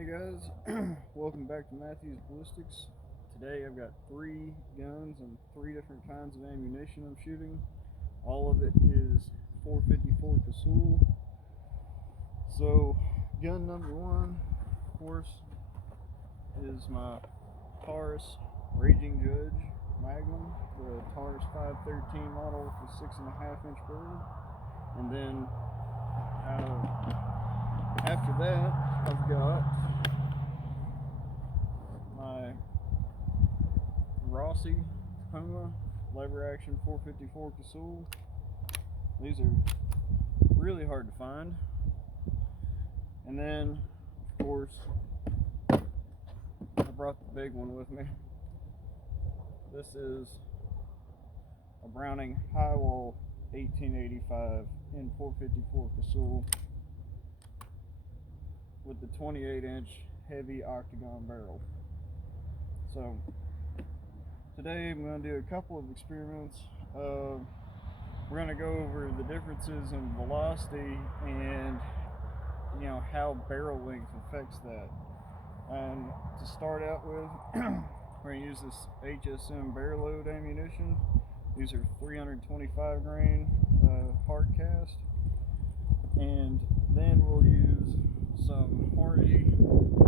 Hey guys, welcome back to Matthew's Ballistics. Today I've got 3 guns and 3 different kinds of ammunition I'm shooting. All of it is 454 Casull. So gun number 1, of course, is my Taurus Raging Judge Magnum, the Taurus 513 model with a 6.5 inch barrel. And then after that, I've got my Rossi Puma lever action 454 Casull. These are really hard to find. And then, of course, I brought the big one with me. This is a Browning Highwall 1885 in 454 Casull with the 28-inch heavy octagon barrel. So today I'm going to do a couple of experiments. We're going to go over the differences in velocity and how barrel length affects that. And to start out with, we're going to use this HSM barrel load ammunition. These are 325 grain hard cast, and then we'll use some Hornady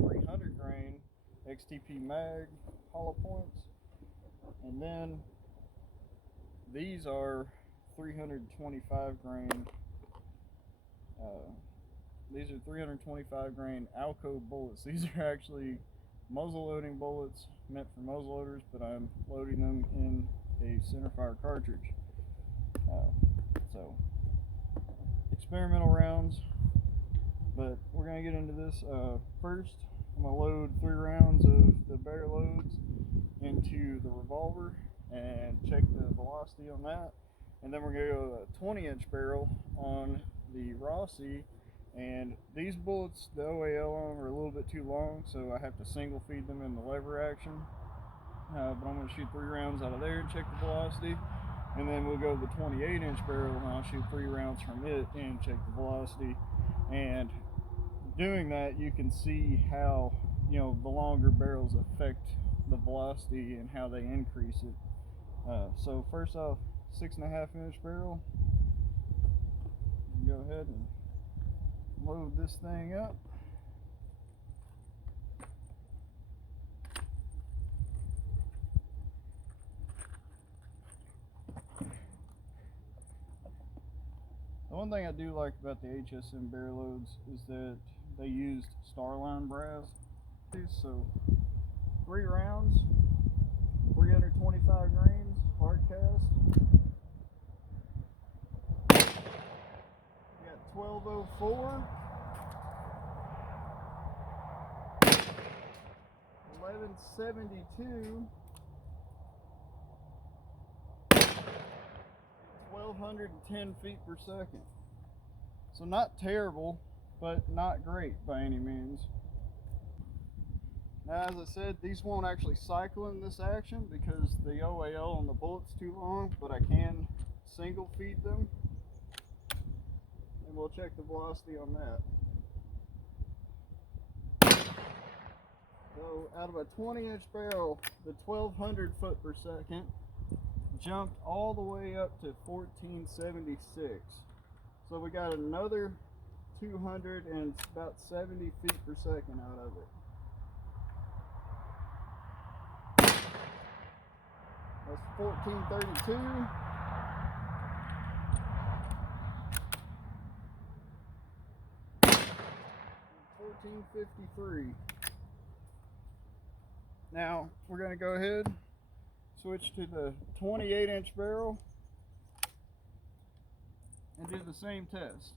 300 grain XTP mag hollow points, and then these are 325 grain Alco bullets. These are actually muzzle loading bullets meant for muzzle loaders, but I'm loading them in a centerfire cartridge. So experimental rounds, but we're going to get into this. First, I'm going to load 3 rounds of the barrel loads into the revolver and check the velocity on that. And then we're going to go a 20-inch barrel on the Rossi. And these bullets, the OAL on them are a little bit too long, so I have to single feed them in the lever action. But I'm going to shoot 3 rounds out of there and check the velocity. And then we'll go to the 28-inch barrel and I'll shoot 3 rounds from it and check the velocity. And doing that, you can see how the longer barrels affect the velocity and how they increase it. So first off, 6.5 inch barrel. Go ahead and load this thing up. The one thing I do like about the HSM barrel loads is that they used Starline brass. So 3 rounds, 325 grains, hard cast. We got 1204, 1172, 1210 feet per second. So not terrible, but not great by any means. Now, as I said, these won't actually cycle in this action because the OAL on the bullet's too long, but I can single feed them, and we'll check the velocity on that. So out of a 20-inch barrel, the 1200 foot per second jumped all the way up to 1476. So we got another 200 and about 70 feet per second out of it. That's 1432. $14.53. Now we're going to go ahead, switch to the 28-inch barrel and do the same test.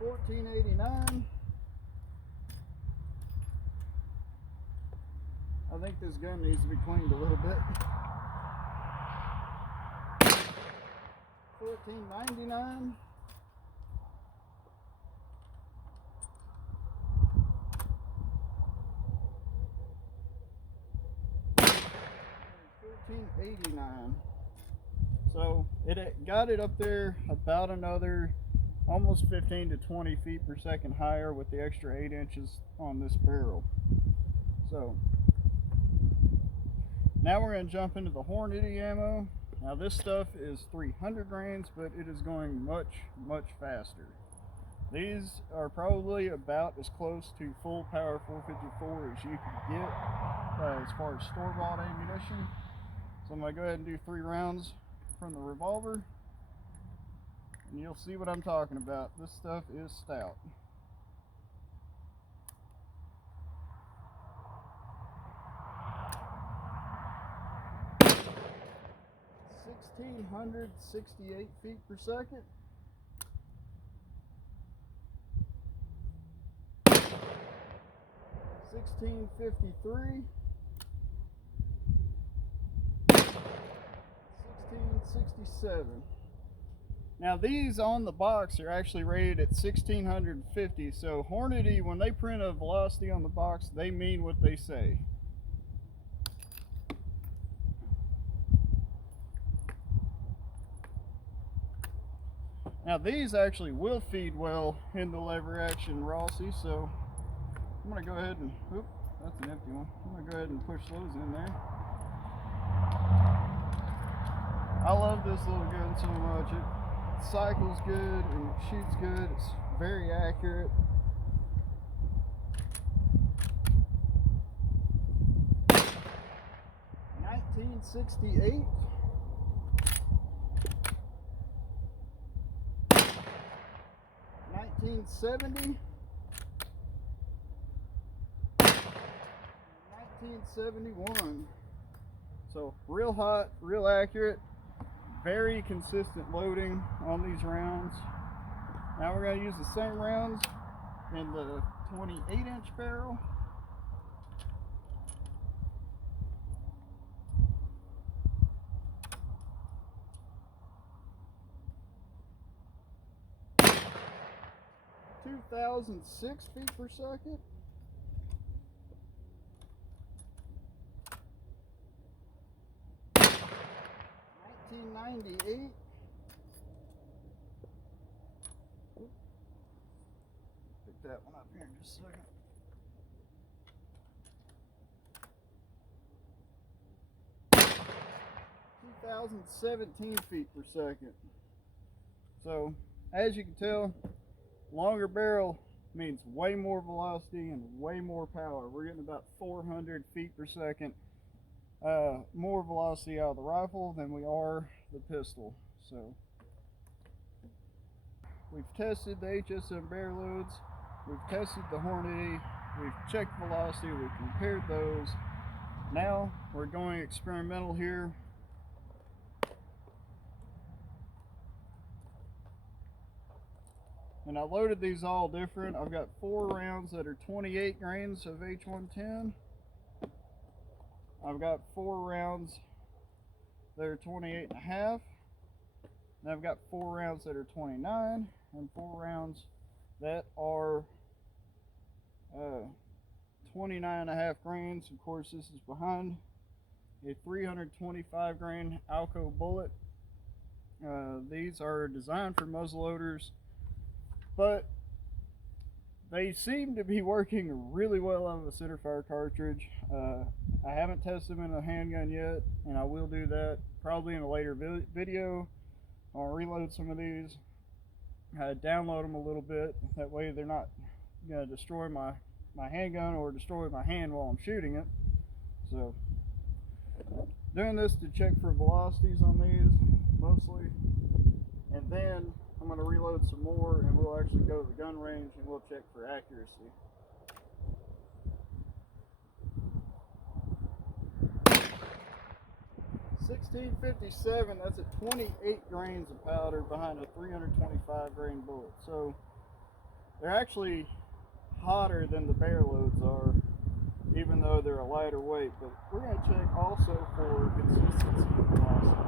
$14.89. I think this gun needs to be cleaned a little bit. $14.99. 1489. So it got it up there about another almost 15 to 20 feet per second higher with the extra 8 inches on this barrel. So now we're going to jump into the Hornady ammo. Now this stuff is 300 grains, but it is going much, much faster. These are probably about as close to full power 454 as you can get as far as store-bought ammunition. So I'm going to go ahead and do 3 rounds from the revolver, and you'll see what I'm talking about. This stuff is stout. (1,668 feet per second). (1653). 1667. Now these on the box are actually rated at 1650, so Hornady, when they print a velocity on the box, they mean what they say. Now these actually will feed well in the lever action Rossi, so I'm going to go ahead and, oops, that's an empty one. I'm going to go ahead and push those in there. I love this little gun so much. It cycles good and it shoots good. It's very accurate. (1968). 1970. 1971. So real hot, real accurate, very consistent loading on these rounds. Now we're going to use the same rounds in the 28-inch barrel. (2,006 feet per second). 1998. Pick that one up here in just a second. 2,017 feet per second. So, as you can tell, longer barrel means way more velocity and way more power. We're getting about 400 feet per second more velocity out of the rifle than we are the pistol. So we've tested the HSM bear loads, we've tested the Hornady, we've checked velocity, we've compared those. Now we're going experimental here. And I loaded these all different. I've got 4 rounds that are 28 grains of H110. I've got 4 rounds that are 28 and a half. And I've got 4 rounds that are 29 and 4 rounds that are 29 and a half grains. Of course, this is behind a 325 grain Alco bullet. These are designed for muzzleloaders, but they seem to be working really well out of a centerfire cartridge. I haven't tested them in a handgun yet, and I will do that probably in a later video. I'll reload some of these, download them a little bit, that way they're not going to destroy my handgun or destroy my hand while I'm shooting it. So, doing this to check for velocities on these, mostly, and then I'm going to reload some more and we'll actually go to the gun range and we'll check for accuracy. (1657), that's at 28 grains of powder behind a 325 grain bullet. So they're actually hotter than the bear loads are, even though they're a lighter weight. But we're going to check also for consistency of velocity.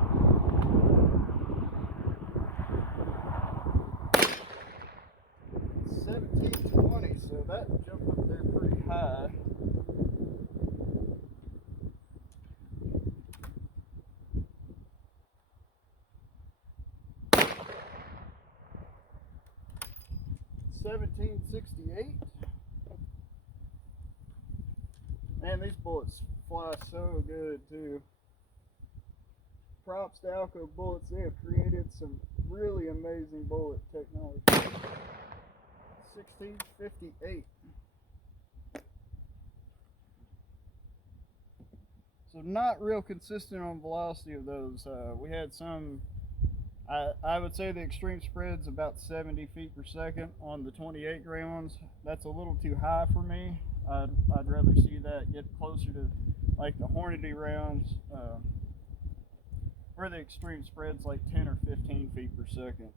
1720, so that jumped up there pretty high. 1768. Man, these bullets fly so good too. Props to Alco Bullets, they have created some really amazing bullet technology. 1658. So not real consistent on velocity of those. We had some, I would say the extreme spread's about 70 feet per second on the 28 grain ones. That's a little too high for me. I'd rather see that get closer to like the Hornady rounds, where the extreme spread's like 10 or 15 feet per second.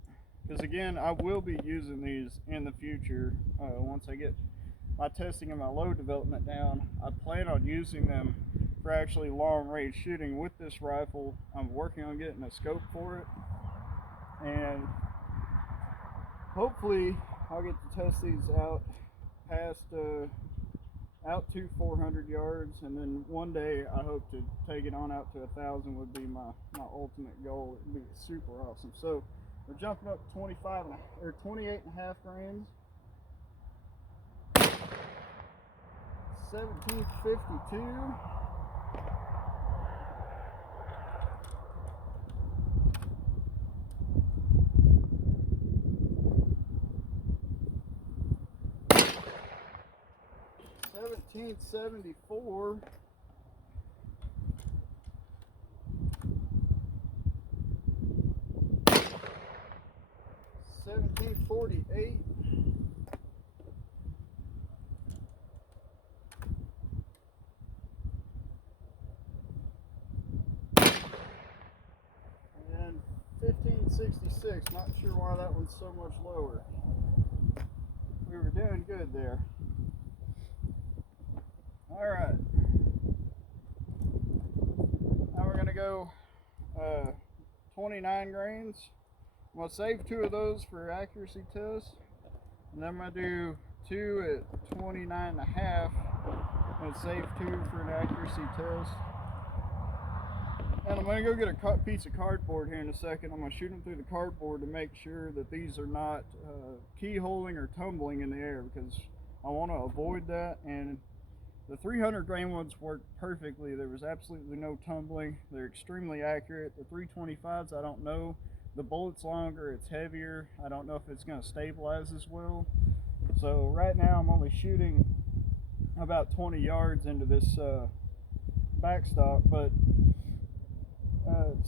Because again, I will be using these in the future once I get my testing and my load development down. I plan on using them for actually long range shooting with this rifle. I'm working on getting a scope for it, and hopefully I'll get to test these out past out to 400 yards, and then one day I hope to take it on out to 1,000 would be my ultimate goal. It would be super awesome. So we're jumping up 28 and a half grains. 1752. $17.74. $17.48. And $15.66. Not sure why that one's so much lower. We were doing good there. All right. Now we're gonna go 29 grains. I'm gonna save 2 of those for accuracy tests, and then I'm gonna do 2 at 29 and a half, and save 2 for an accuracy test. And I'm gonna go get a piece of cardboard here in a second. I'm gonna shoot them through the cardboard to make sure that these are not keyholing or tumbling in the air, because I want to avoid that. And the 300 grain ones worked perfectly. There was absolutely no tumbling. They're extremely accurate. The 325s, I don't know. The bullet's longer, it's heavier. I don't know if it's going to stabilize as well. So right now I'm only shooting about 20 yards into this backstop, but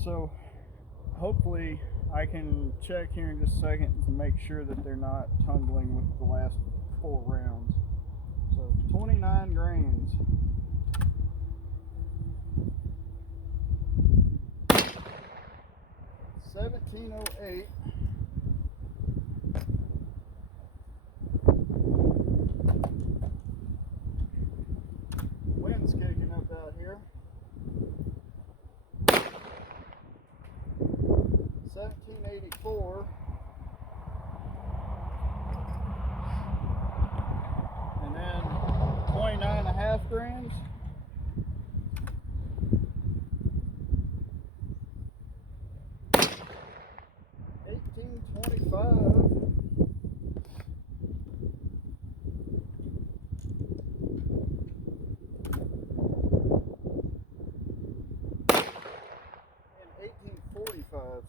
so hopefully I can check here in just a second to make sure that they're not tumbling with the last 4 rounds. So 29 grains. $17.08. Wind's kicking up out here. 1784. And then 29 and a half grains. $18.25.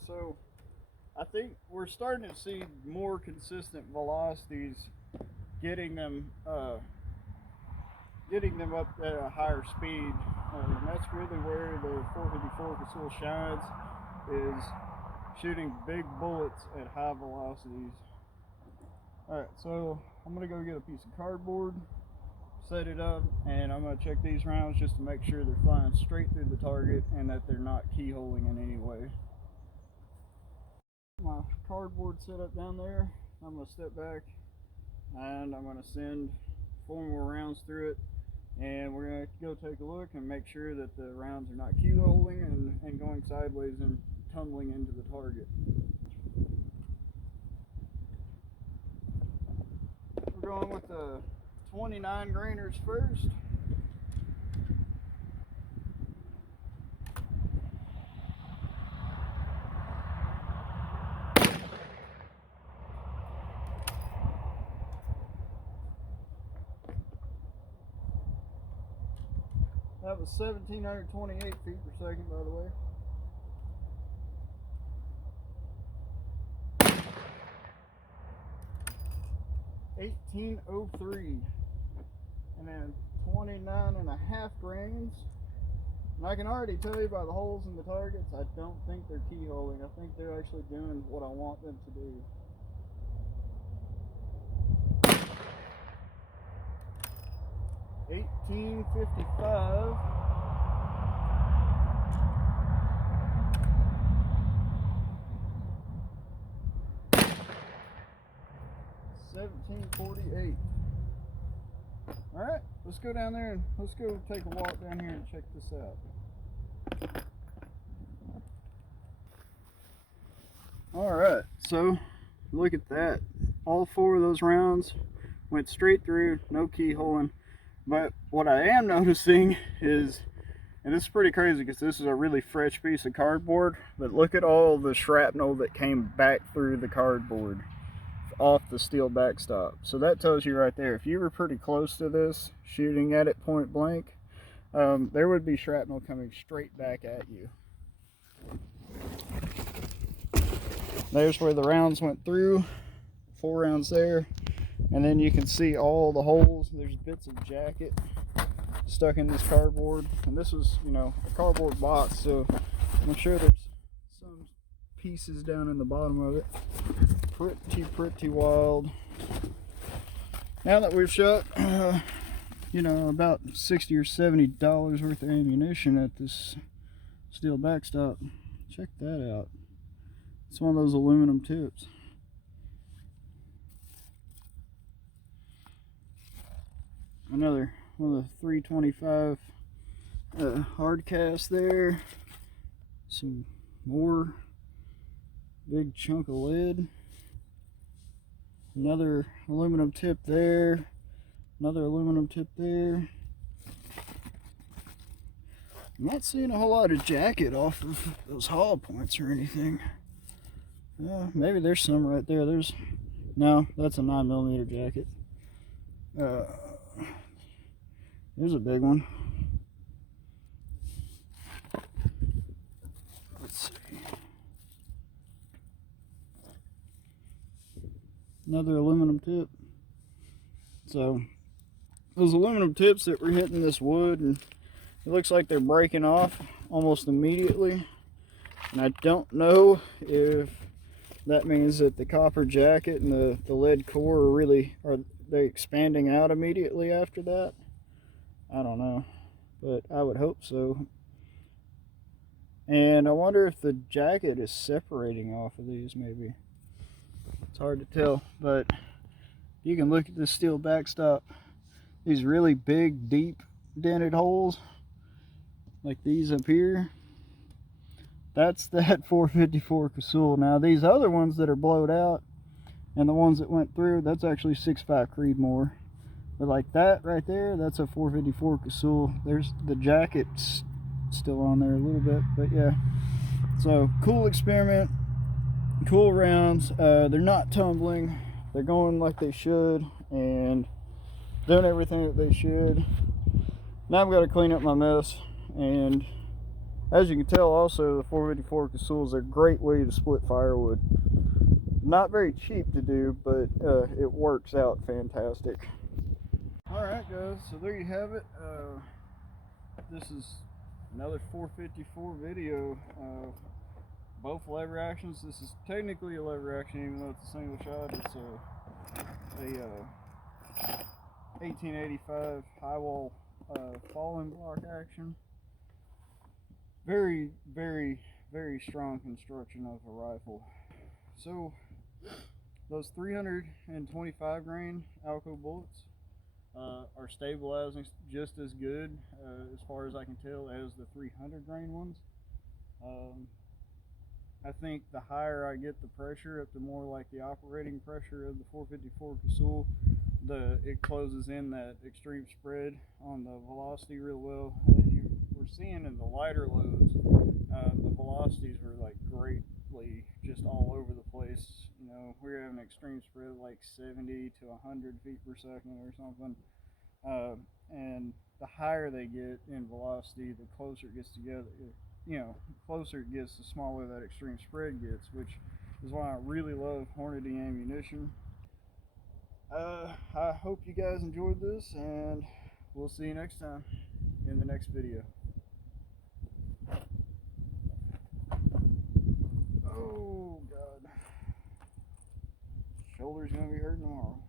So I think we're starting to see more consistent velocities, getting them up at a higher speed, and that's really where the 454 Casull shines, is shooting big bullets at high velocities. Alright, so I'm gonna go get a piece of cardboard, set it up, and I'm gonna check these rounds just to make sure they're flying straight through the target and that they're not keyholing in any way. My cardboard set up down there. I'm going to step back and I'm going to send 4 more rounds through it, and we're going to go take a look and make sure that the rounds are not keyholing and going sideways and tumbling into the target. We're going with the 29 grainers first. That was 1,728 feet per second, by the way. $18.03, and then 29.5 grains. And I can already tell you by the holes in the targets, I don't think they're keyholing. I think they're actually doing what I want them to do. $18.55. $17.48. All right, let's go down there and let's go take a walk down here and check this out. All right, so look at that. All 4 of those rounds went straight through, no keyholing. But what I am noticing is, and this is pretty crazy because this is a really fresh piece of cardboard, but look at all the shrapnel that came back through the cardboard off the steel backstop. So that tells you right there, if you were pretty close to this, shooting at it point blank, there would be shrapnel coming straight back at you. There's where the rounds went through, 4 rounds there, and then you can see all the holes. There's bits of jacket stuck in this cardboard, and this was, you know, a cardboard box, so I'm sure there's some pieces down in the bottom of it. Pretty wild. Now that we've shot you know, about $60 or $70 worth of ammunition at this steel backstop, check that out. It's one of those aluminum tips. Another one of the 325 hard cast there. Some more big chunk of lead. Another aluminum tip there. Another aluminum tip there. I'm not seeing a whole lot of jacket off of those hollow points or anything. Maybe there's some right there. No, that's a 9mm jacket. There's a big one. Let's see. Another aluminum tip. So those aluminum tips that were hitting this wood, and it looks like they're breaking off almost immediately. And I don't know if that means that the copper jacket and the lead core are they expanding out immediately after that? I don't know, but I would hope so. And I wonder if the jacket is separating off of these, maybe. It's hard to tell, but you can look at this steel backstop. These really big, deep dented holes, like these up here. That's that 454 Casull. Now these other ones that are blowed out and the ones that went through, that's actually 6.5 Creedmoor. But like that right there, that's a 454 Casull. There's the jacket's still on there a little bit, but yeah. So cool experiment, cool rounds. They're not tumbling. They're going like they should and doing everything that they should. Now I've got to clean up my mess, and as you can tell also, the 454 Casull is a great way to split firewood. Not very cheap to do, but it works out fantastic. Alright guys, so there you have it. This is another 454 video. Both lever actions. This is technically a lever action even though it's a single shot. It's a 1885 high wall falling block action. Very, very, very strong construction of a rifle. So those 325 grain Alco bullets are stabilizing just as good as far as I can tell as the 300 grain ones. I think the higher I get the pressure up, the more like the operating pressure of the 454 Casull, it closes in that extreme spread on the velocity real well. As you were seeing in the lighter loads, the velocities were like greatly just all over the place. You know, we're having an extreme spread of like 70 to 100 feet per second or something. And the higher they get in velocity, the closer it gets together. You know, closer it gets, the smaller that extreme spread gets, which is why I really love Hornady ammunition. I hope you guys enjoyed this, and we'll see you next time in the next video. Oh, God. Shoulder's going to be hurting tomorrow.